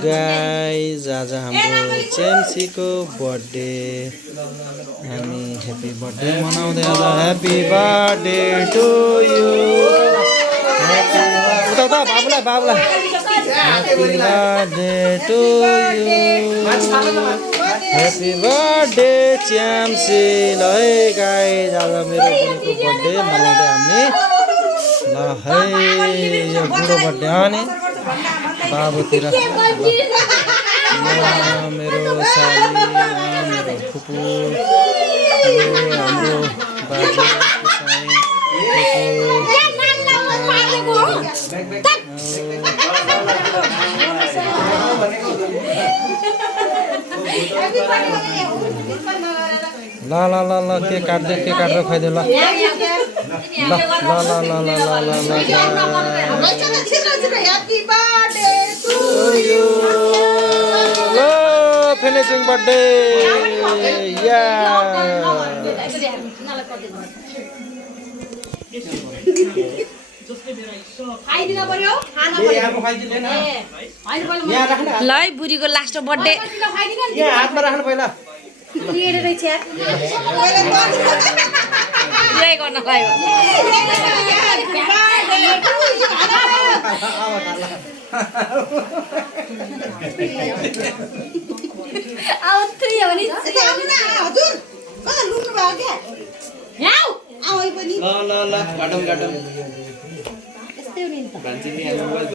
guys आज हाम्रो चेम्सीको बर्थडे हामी ह्याप्पी बर्थडे मनाउँदै आज ह्याप्पी बर्थडे टु यु उता उता बाबुलाई happy birthday to you happy birthday Chemsi ल है गाइज आज मेरो बहिनीको बर्थडे मनाउँदै हामी ल है यो बुढो बर्थडे हो नि बाबुतिर मेरो साली मेरो फुपू हाम्रो बाजे ल ल ल ल के काटेर खुवाइदियो ल ल ल ल ल ल ल फिनिशिङ बर्थडे या ल है बुढीको लास्ट बर्थडे हातमा राख्नु पहिला गर्न लाग्यो ल ल ल